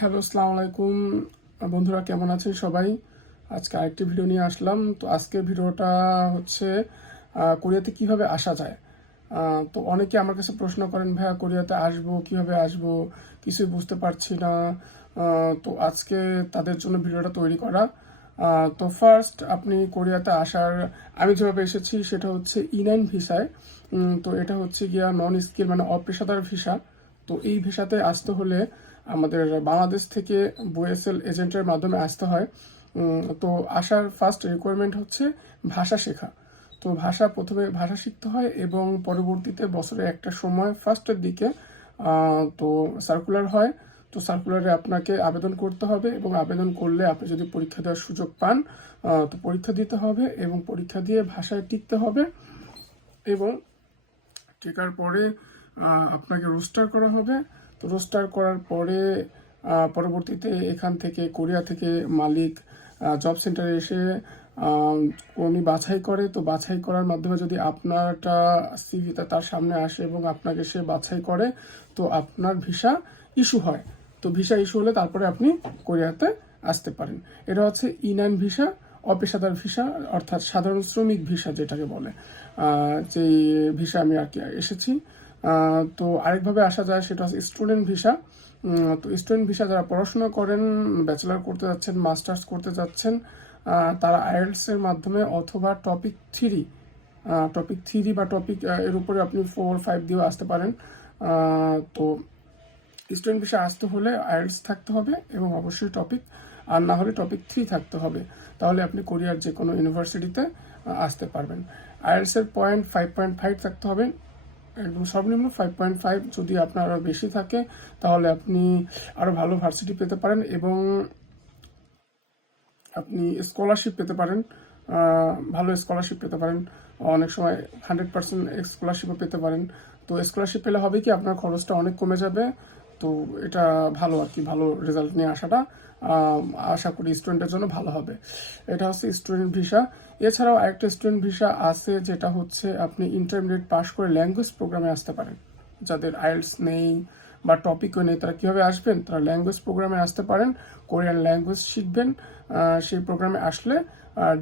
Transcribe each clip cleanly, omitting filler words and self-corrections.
Hello, আসসালামু আলাইকুম বন্ধুরা, কেমন আছেন সবাই? আজকে আরেকটি ভিডিও নিয়ে আসলাম। তো আজকের ভিডিওটা হচ্ছে কোরিয়াতে কিভাবে আসা যায়। তো অনেকে আমার কাছে প্রশ্ন করেন, ভাইয়া কোরিয়াতে আসবো কিভাবে আসবো, কিছুই বুঝতে পারছি না। তো আজকে তাদের জন্য ভিডিওটা তৈরি করা। তো ফার্স্ট আপনি কোরিয়াতে আসার, আমি যেভাবে এসেছি সেটা হচ্ছে E9 ভিসায়। তো এটা হচ্ছে গিয়া নন স্কিল মানে অপেশাদার ভিসা। তো এই ভিসাতে আসতে হলে আমাদের বাংলাদেশ থেকে বোয়েসেল এজেন্টের মাধ্যমে আসতে হয়। তো আসার ফার্স্ট রিকোয়ারমেন্ট হচ্ছে ভাষা শেখা। তো প্রথমে ভাষা শিখতে হয় এবং পরবর্তীতে বছরে একটা সময় ফার্স্টের দিকে তো সার্কুলার হয়। তো সার্কুলারে আপনাকে আবেদন করতে হবে এবং আবেদন করলে আপনি যদি পরীক্ষা দেওয়ার সুযোগ পান তো পরীক্ষা দিতে হবে এবং পরীক্ষা দিয়ে ভাষায় টিকতে হবে এবং টেকার পরে আপনাকে রোস্টার করা হবে। তো রোস্টার করার পরে পরবর্তীতে এখান থেকে কোরিয়া থেকে মালিক জব সেন্টারে এসে উনি বাছাই করে। তো বাছাই করার মাধ্যমে যদি আপনারটা সিভিটা তার সামনে আসে এবং আপনাকে সে বাছাই করে, তো আপনার ভিসা ইস্যু হয়। তো ভিসা ইস্যু হলে তারপরে আপনি কোরিয়াতে আসতে পারেন। এটা হচ্ছে E9 ভিসা, অপেশাদার ভিসা, অর্থাৎ সাধারণ শ্রমিক ভিসা যেটাকে বলে। যে ভিসা আমি আর কি এসেছি। তো আরেকভাবে আসা যায়, সেটা হচ্ছে স্টুডেন্ট ভিসা। তো স্টুডেন্ট ভিসা যারা পড়াশোনা করেন, ব্যাচেলার করতে যাচ্ছেন, মাস্টার্স করতে যাচ্ছেন, তারা আইএলটিএস এর মাধ্যমে অথবা টপিক থ্রি বা টপিক এর উপরে আপনি 4-5 দিয়েও আসতে পারেন। তো স্টুডেন্ট ভিসা আসতে হলে আইএলটিএস থাকতে হবে এবং অবশ্যই টপিক, আর না হলে টপিক 3 থাকতে হবে। তাহলে আপনি কোরিয়ার যে কোনো ইউনিভার্সিটিতে আসতে পারবেন। আইএলটিএস এর পয়েন্ট 5.5 থাকতে হবে, একদম সর্বনিম্ন 5.5। যদি আপনার আরও বেশি থাকে তাহলে আপনি আরও ভালো ভার্সিটি পেতে পারেন এবং আপনি স্কলারশিপ পেতে পারেন। ভালো স্কলারশিপ পেতে পারেন, অনেক সময় 100% স্কলারশিপও পেতে পারেন। তো স্কলারশিপ পেলে হবে কি, আপনার খরচটা অনেক কমে যাবে। তো এটা ভালো আর কি, ভালো রেজাল্ট নিয়ে আসাটা আশা করি স্টুডেন্টের জন্য ভালো হবে। এটা হচ্ছে স্টুডেন্ট ভিসা। এছাড়াও আরেকটা স্টুডেন্ট ভিসা আছে, যেটা হচ্ছে আপনি ইন্টারমিডিয়েট পাস করে ল্যাঙ্গুয়েজ প্রোগ্রামে আসতে পারেন। যাদের আইএলটিএস নেই বা টপিকও নেই, তারা কীভাবে আসবেন? তারা ল্যাঙ্গুয়েজ প্রোগ্রামে আসতে পারেন, কোরিয়ান ল্যাঙ্গুয়েজ শিখবেন। সেই প্রোগ্রামে আসলে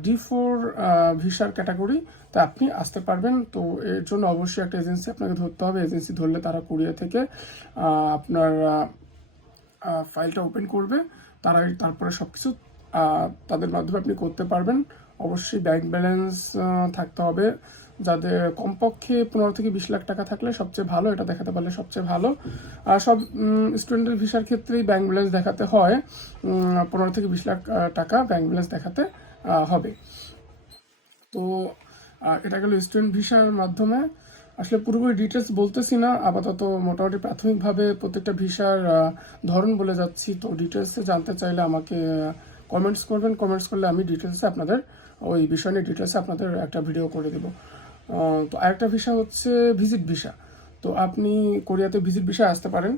D4 ভিসার ক্যাটাগরি তা আপনি আসতে পারবেন। তো এর জন্য অবশ্যই একটা এজেন্সি আপনাকে ধরতে হবে। এজেন্সি ধরলে তারা কোরিয়া থেকে আপনার ফাইলটা ওপেন করবে। তারপরে সব কিছু তাদের মাধ্যমে আপনি করতে পারবেন। অবশ্যই ব্যাংক ব্যালেন্স থাকতে হবে। যাদের কমপক্ষে 15 থেকে 20 লাখ টাকা থাকলে সবচেয়ে ভালো, এটা দেখাতে পারলে সবচেয়ে ভালো। সব স্টুডেন্টের ভিসার ক্ষেত্রেই ব্যাংক ব্যালেন্স দেখাতে হয়। 15 থেকে 20 লাখ টাকা ব্যাংক ব্যালেন্স দেখাতে হবে। তো এটা গেল স্টুডেন্ট ভিসার মাধ্যমে। আসলে পুরোপুরি ডিটেলস বলতেছি না, আপাতত মোটামুটি প্রাথমিকভাবে প্রত্যেকটা ভিসার ধরন বলে যাচ্ছি। তো ডিটেলসে জানতে চাইলে আমাকে কমেন্টস করবেন, কমেন্টস করলে আমি ডিটেলসে আপনাদের ওই বিষয় নিয়ে ডিটেলসে আপনাদের একটা ভিডিও করে দেবো। তো আরেকটা ভিসা হচ্ছে ভিজিট ভিসা। তো আপনি কোরিয়াতে ভিজিট ভিসায় আসতে পারেন।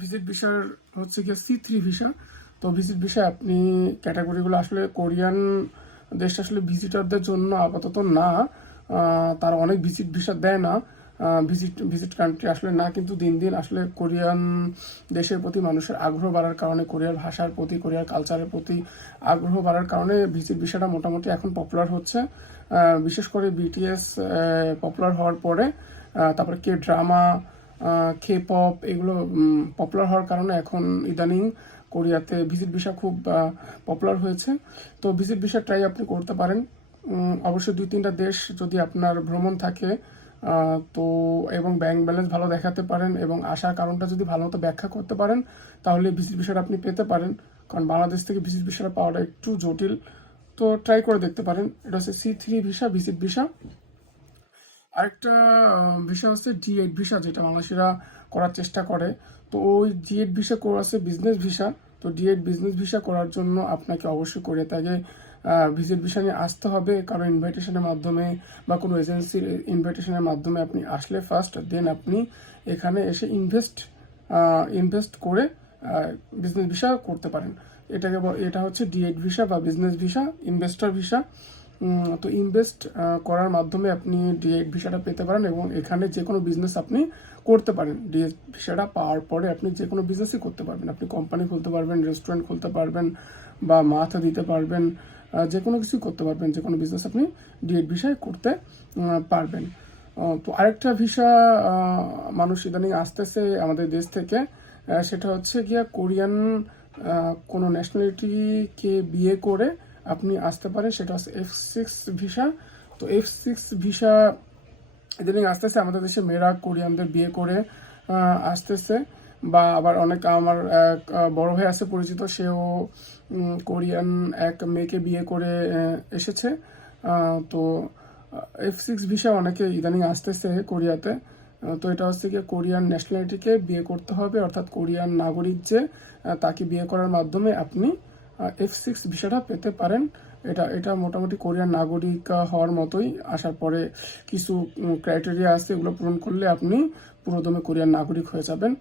ভিজিট ভিসার হচ্ছে গিয়ে C3 ভিসা। তো ভিজিট ভিসা আপনি ক্যাটাগরিগুলো আসলে কোরিয়ান দেশটা আসলে ভিজিটরদের জন্য আপাতত না, তারা অনেক ভিজিট ভিসা দেয় না, ভিজিট কান্ট্রি আসলে না। কিন্তু দিন দিন আসলে কোরিয়ান দেশের প্রতি মানুষের আগ্রহ বাড়ার কারণে, কোরিয়ার ভাষার প্রতি, কোরিয়ার কালচারের প্রতি আগ্রহ বাড়ার কারণে ভিজিট ভিসাটা মোটামুটি এখন পপুলার হচ্ছে। বিশেষ করে BTS পপুলার হওয়ার পরে, তারপরে ড্রামা, K-pop এগুলো পপুলার হওয়ার কারণে এখন ইদানিং কোরিয়াতে ভিজিট ভিসা খুব পপুলার হয়েছে। তো ভিজিট ভিসা ট্রাই আপনি করতে পারেন। অবশ্যই 2-3টা দেশ যদি আপনার ভ্রমণ থাকে তো, এবং ব্যাংক ব্যালেন্স ভালো দেখাতে পারেন এবং আসার কারণটা যদি ভালো মতো ব্যাখ্যা করতে পারেন, তাহলে ভিজিট ভিসাটা আপনি পেতে পারেন। কারণ বাংলাদেশ থেকে ভিজিট ভিসাটা পাওয়াটা একটু জটিল। তো ট্রাই করে দেখতে পারেন। এটা হচ্ছে C3 ভিসা, ভিজিট ভিসা। আরেকটা ভিসা হচ্ছে D8 ভিসা, যেটা বাংলাদেশিরা করার চেষ্টা করে। তো ওই D8 ভিসা আছে বিজনেস ভিসা। তো D8 বিজনেস ভিসা করার জন্য আপনাকে অবশ্যই কোরিয়াতে আগে ভিজিট ভিসা নিয়ে আসতে হবে। কারণ ইনভাইটেশনের মাধ্যমে বা কোনো এজেন্সির ইনভাইটেশনের মাধ্যমে আপনি আসলে ফার্স্ট, দেন আপনি এখানে এসে ইনভেস্ট করে বিজনেস ভিসা করতে পারেন। এটা হচ্ছে D8 ভিসা বা বিজনেস ভিসা, ইনভেস্টর ভিসা। তো ইনভেস্ট করার মাধ্যমে আপনি ডিএড ভিসাটা পেতে পারেন এবং এখানে যে কোনো বিজনেস আপনি করতে পারেন। ডিএড ভিসাটা পাওয়ার পরে আপনি যে কোনো বিজনেসই করতে পারবেন। আপনি কোম্পানি খুলতে পারবেন, রেস্টুরেন্ট খুলতে পারবেন বা মাথা দিতে পারবেন, যে কোনো কিছুই করতে পারবেন। যে কোনো বিজনেস আপনি ডিএড ভিসায় করতে পারবেন। তো আরেকটা ভিসা মানুষ ইদানিং আসতেছে আমাদের দেশ থেকে, সেটা হচ্ছে গিয়া কোরিয়ান কোনো ন্যাশনালিটিকে বিয়ে করে আপনি আসতে পারেন, সেটা হচ্ছে F6 ভিসা। তো F6 ভিসা ইদানিং আসতেছে আমাদের দেশে, মেয়েরা কোরিয়ানদের বিয়ে করে আসতেছে। বা আবার অনেক আমার এক বড় ভাই আছে পরিচিত, সেও কোরিয়ান এক মেয়েকে বিয়ে করে এসেছে। তো F6 ভিসা অনেকে ইদানিং আসতেছে কোরিয়াতে। তো এটা হচ্ছে গিয়ে কোরিয়ান ন্যাশনালিটিকে বিয়ে করতে হবে, অর্থাৎ কোরিয়ান নাগরিক যে তাকে বিয়ে করার মাধ্যমে আপনি F6 ভিসাটা পেতে পারেন। এটা মোটামুটি কোরিয়ান নাগরিক হওয়ার মতোই। আসার পরে কিছু ক্রাইটেরিয়া আছে, এগুলো পূরণ করলে আপনি পুরোদমে কোরিয়ান নাগরিক হয়ে যাবেন।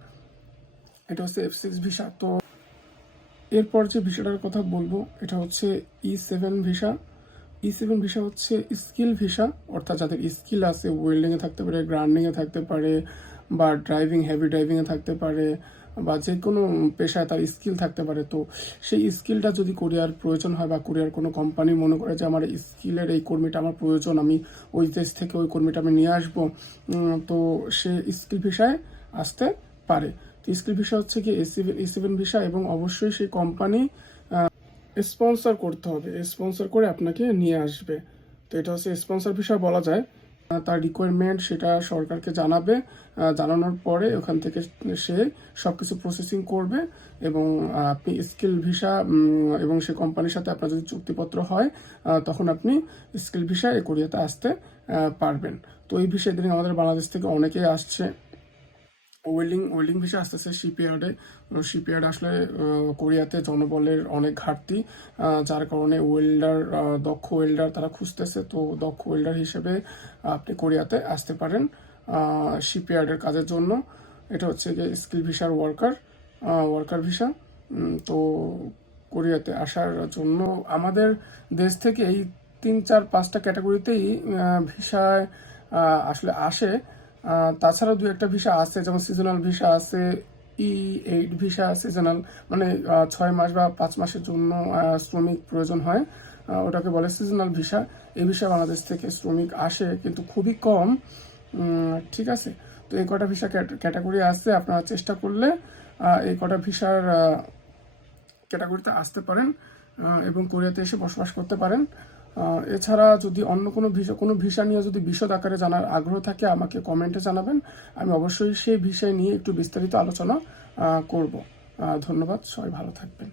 এটা হচ্ছে F6 ভিসা। তো এরপর যে ভিসাটার কথা বলবো এটা হচ্ছে E7 ভিসা। E7 ভিসা হচ্ছে স্কিল ভিসা, অর্থাৎ যাদের স্কিল আছে, ওয়েল্ডিংয়ে থাকতে পারে, গ্রাইন্ডিংয়ে থাকতে পারে, বা ড্রাইভিং, হেভি ড্রাইভিংয়ে থাকতে পারে, বা যে কোনো পেশায় তার স্কিল থাকতে পারে। তো সেই স্কিলটা যদি কোরিয়ার প্রয়োজন হয় বা কোরিয়ার কোনো কোম্পানি মনে করে যে আমার স্কিলের এই কর্মীটা আমার প্রয়োজন, আমি ওই দেশ থেকে ওই কর্মীটা আমি নিয়ে আসবো, তো সে স্কিল ভিসায় আসতে পারে। তো স্কিল ভিসা হচ্ছে কি E7 ভিসা, এবং অবশ্যই সেই কোম্পানি স্পন্সর করতে হবে, স্পন্সর করে আপনাকে নিয়ে আসবে। তো এটা হচ্ছে স্পন্সর ভিসা বলা যায়। তার রিকোয়ারমেন্ট সেটা সরকারকে জানাবে, জানানোর পরে ওখান থেকে সে সব কিছু প্রসেসিং করবে, এবং আপনি স্কিল ভিসা এবং সে কোম্পানির সাথে আপনার যদি চুক্তিপত্র হয়, তখন আপনি স্কিল ভিসা এ কোরিয়াতে আসতে পারবেন। তো এই ভিসা দিন আমাদের বাংলাদেশ থেকে অনেকেই আসছে। ওয়েল্ডিং ভিসা আসতেছে শিপইয়ার্ডে আসলে কোরিয়াতে জনবলের অনেক ঘাটতি, যার কারণে দক্ষ ওয়েল্ডার তারা খুঁজতেছে। তো দক্ষ ওয়েল্ডার হিসেবে আপনি কোরিয়াতে আসতে পারেন শিপইয়ার্ডের কাজের জন্য। এটা হচ্ছে গিয়ে স্কিল ভিসার ওয়ার্কার ভিসা। তো কোরিয়াতে আসার জন্য আমাদের দেশ থেকে এই 3-4-5টা ক্যাটাগরিতেই ভিসায় আসলে আসে। তাছাড়াও 2-একটা ভিসা আছে, যেমন সিজনাল ভিসা আছে, E8 ভিসা সিজনাল, মানে 6 মাস বা 5 মাসের জন্য শ্রমিক প্রয়োজন হয়, ওটাকে বলে সিজনাল ভিসা। এই ভিসা বাংলাদেশ থেকে শ্রমিক আসে কিন্তু খুবই কম। ঠিক আছে, তো এই কটা ভিসা ক্যাটাগরি আছে, আপনারা চেষ্টা করলে এই কটা ভিসার ক্যাটাগরিতে আসতে পারেন এবং কোরিয়াতে এসে বসবাস করতে পারেন। এছাড়া যদি অন্য কোনো ভিসা নিয়ে যদি বিশদ আকারে জানার আগ্রহ থাকে আমাকে কমেন্টে জানাবেন, আমি অবশ্যই সেই বিষয় নিয়ে একটু বিস্তারিত আলোচনা করব। ধন্যবাদ, সবাই ভালো থাকবেন।